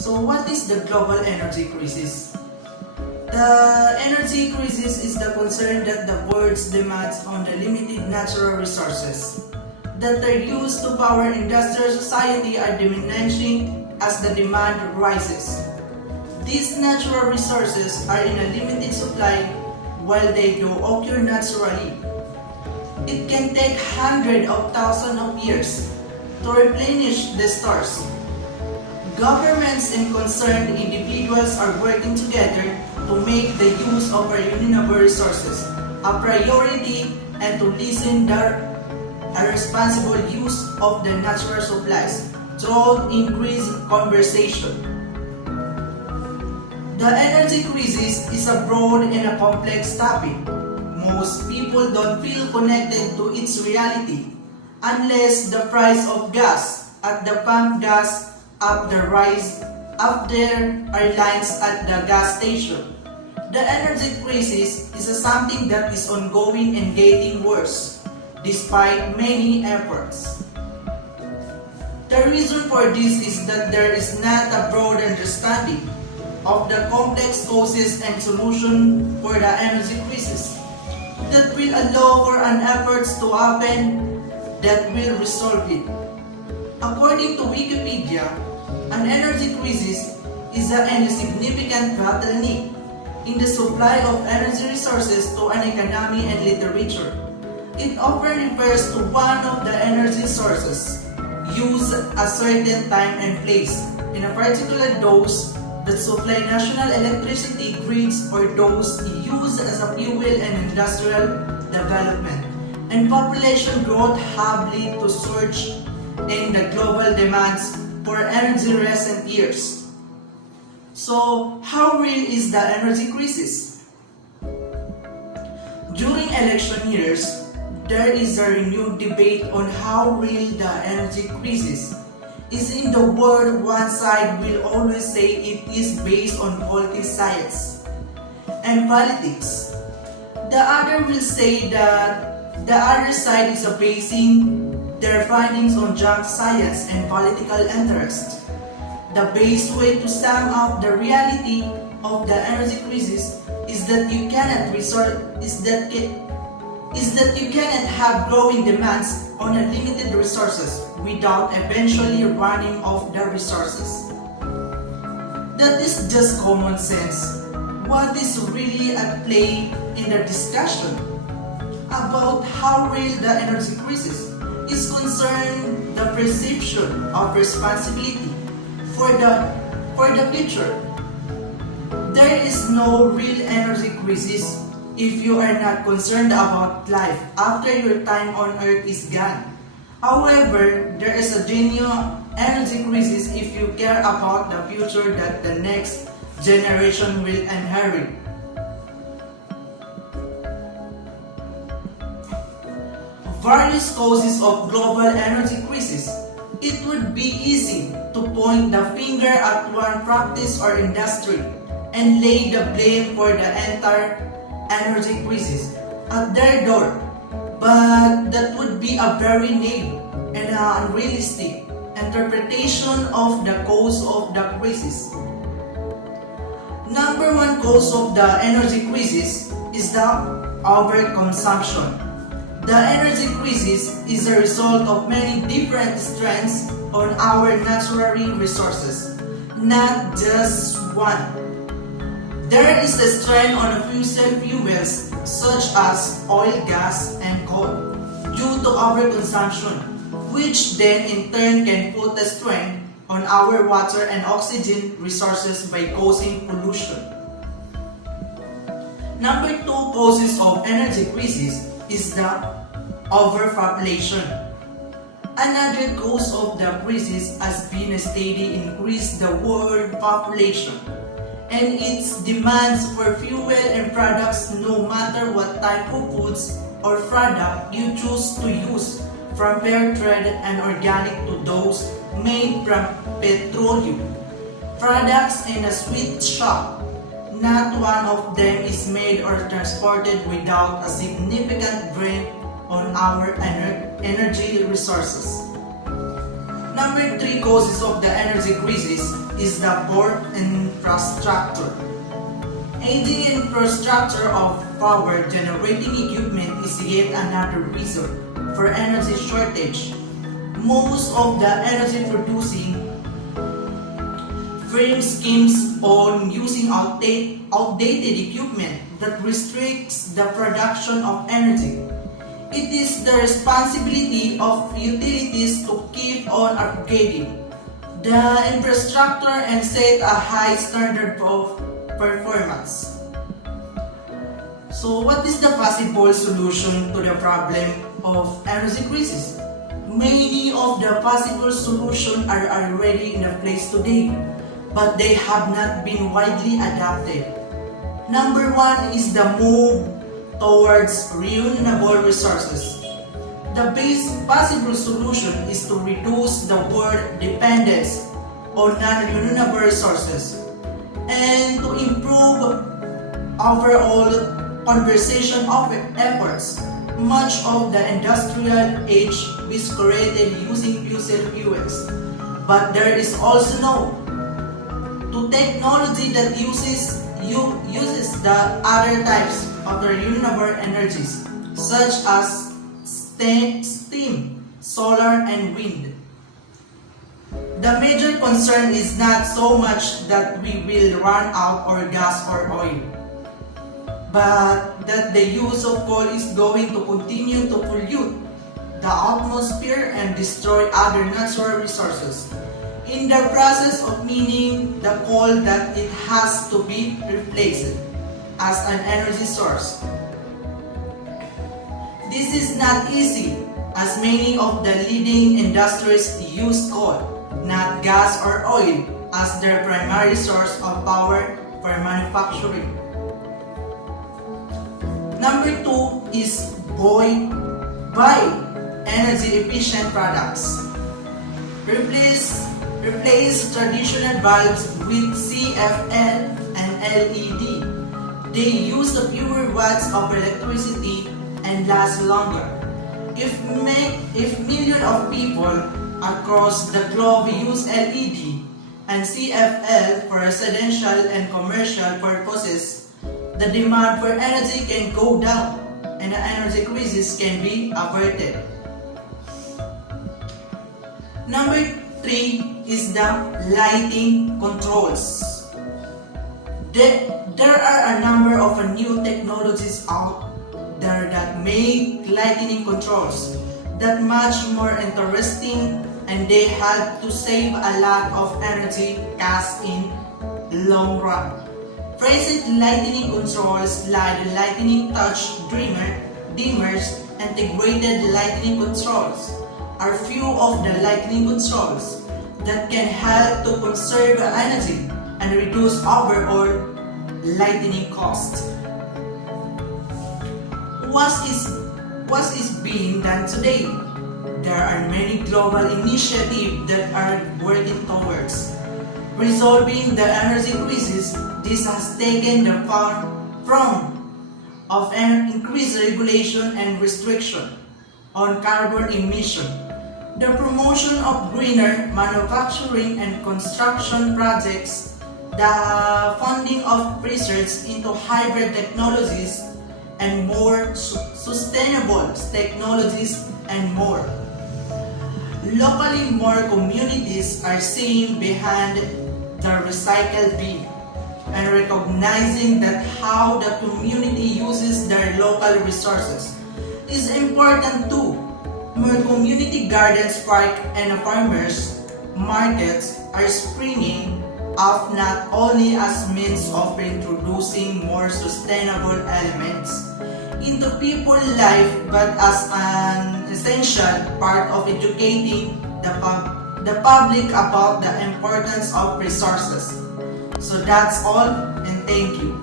So what is the global energy crisis? The energy crisis is the concern that the world's demands on the limited natural resources that are used to power industrial society are diminishing as the demand rises. These natural resources are in a limited supply while they do occur naturally. It can take hundreds of thousands of years to replenish the stores. Governments and concerned individuals are working together to make the use of our renewable resources a priority and to lessen the irresponsible use of the natural supplies through increased conservation. The energy crisis is a broad and a complex topic. Most people don't feel connected to its reality unless the price of gas at the pump gas up the rise up there are lines at the gas station. The energy crisis is something that is ongoing and getting worse despite many efforts. The reason for this is that there is not a broad understanding of the complex causes and solution for the energy crisis that will allow for an effort to happen that will resolve it. According to Wikipedia, an energy crisis is a significant bottleneck in the supply of energy resources to an economy and literature. It often refers to one of the energy sources used at a certain time and place, in a particular those that supply national electricity grids or those used as a fuel and industrial development. And population growth have led to surge in the global demands for energy recent years. So, how real is the energy crisis? During election years, there is a renewed debate on how real the energy crisis is. In the world, one side will always say it is based on faulty science and politics. The other will say that the other side is basing their findings on junk science and political interest. The best way to sum up the reality of the energy crisis is that you cannot have growing demands on limited resources without eventually running off the resources. That is just common sense. What is really at play in the discussion about how real the energy crisis is concerned the perception of responsibility for the future. There is no real energy crisis if you are not concerned about life after your time on earth is gone. However, there is a genuine energy crisis if you care about the future that the next generation will inherit. Various causes of global energy crisis. It would be easy to point the finger at one practice or industry and lay the blame for the entire energy crisis at their door, but that would be a very naive and unrealistic interpretation of the cause of the crisis. Number one cause of the energy crisis is the overconsumption. The energy crisis is a result of many different strains on our natural resources, not just one. There is a strain on fossil fuels such as oil, gas, and coal due to overconsumption, which then in turn can put a strain on our water and oxygen resources by causing pollution. Number two causes of energy crisis is the overpopulation. Another cause of the crisis has been a steady increase in the world population and its demands for fuel and products, no matter what type of foods or product you choose to use, from fair trade and organic to those made from petroleum products in a sweet shop. Not one of them is made or transported without a significant drain on our energy resources. Number three causes of the energy crisis is the poor infrastructure. Aging infrastructure of power generating equipment is yet another reason for energy shortage. Most of the energy producing firms schemes on using outdated equipment that restricts the production of energy. It is the responsibility of utilities to keep on upgrading the infrastructure and set a high standard of performance. So what is the possible solution to the problem of energy crisis? Many of the possible solutions are already in place today, but they have not been widely adopted. Number one is the move towards renewable resources. The best possible solution is to reduce the world dependence on non-renewable resources and to improve overall conservation of efforts. Much of the industrial age was created using fossil fuels, but there is also no to technology that uses the other types of the renewable energies, such as steam, solar, and wind. The major concern is not so much that we will run out of gas or oil, but that the use of coal is going to continue to pollute the atmosphere and destroy other natural resources. In the process of meaning the coal that it has to be replaced as an energy source. This is not easy, as many of the leading industries use coal, not gas or oil, as their primary source of power for manufacturing. Number two is buy energy efficient products. Replace traditional bulbs with CFL and LED. They use fewer watts of electricity and last longer. If millions of people across the globe use LED and CFL for residential and commercial purposes, the demand for energy can go down and the energy crisis can be averted. Number 3 is the lighting controls. There are a number of new technologies out there that make lighting controls that much more interesting, and they help to save a lot of energy costs in long run. Present lighting controls like the Lightning Touch dimmers, integrated lighting controls are few of the lighting controls that can help to conserve energy and reduce overall lighting cost. What is being done today? There are many global initiatives that are working towards resolving the energy crisis. This has taken the form of an increased regulation and restriction on carbon emission, the promotion of greener manufacturing and construction projects, the funding of research into hybrid technologies and more sustainable technologies and more. Locally, more communities are seeing behind the recycle bin and recognizing that how the community uses their local resources is important too. More community gardens, parks, and farmers markets are springing up not only as means of introducing more sustainable elements into people's life, but as an essential part of educating the public about the importance of resources. So that's all, and thank you.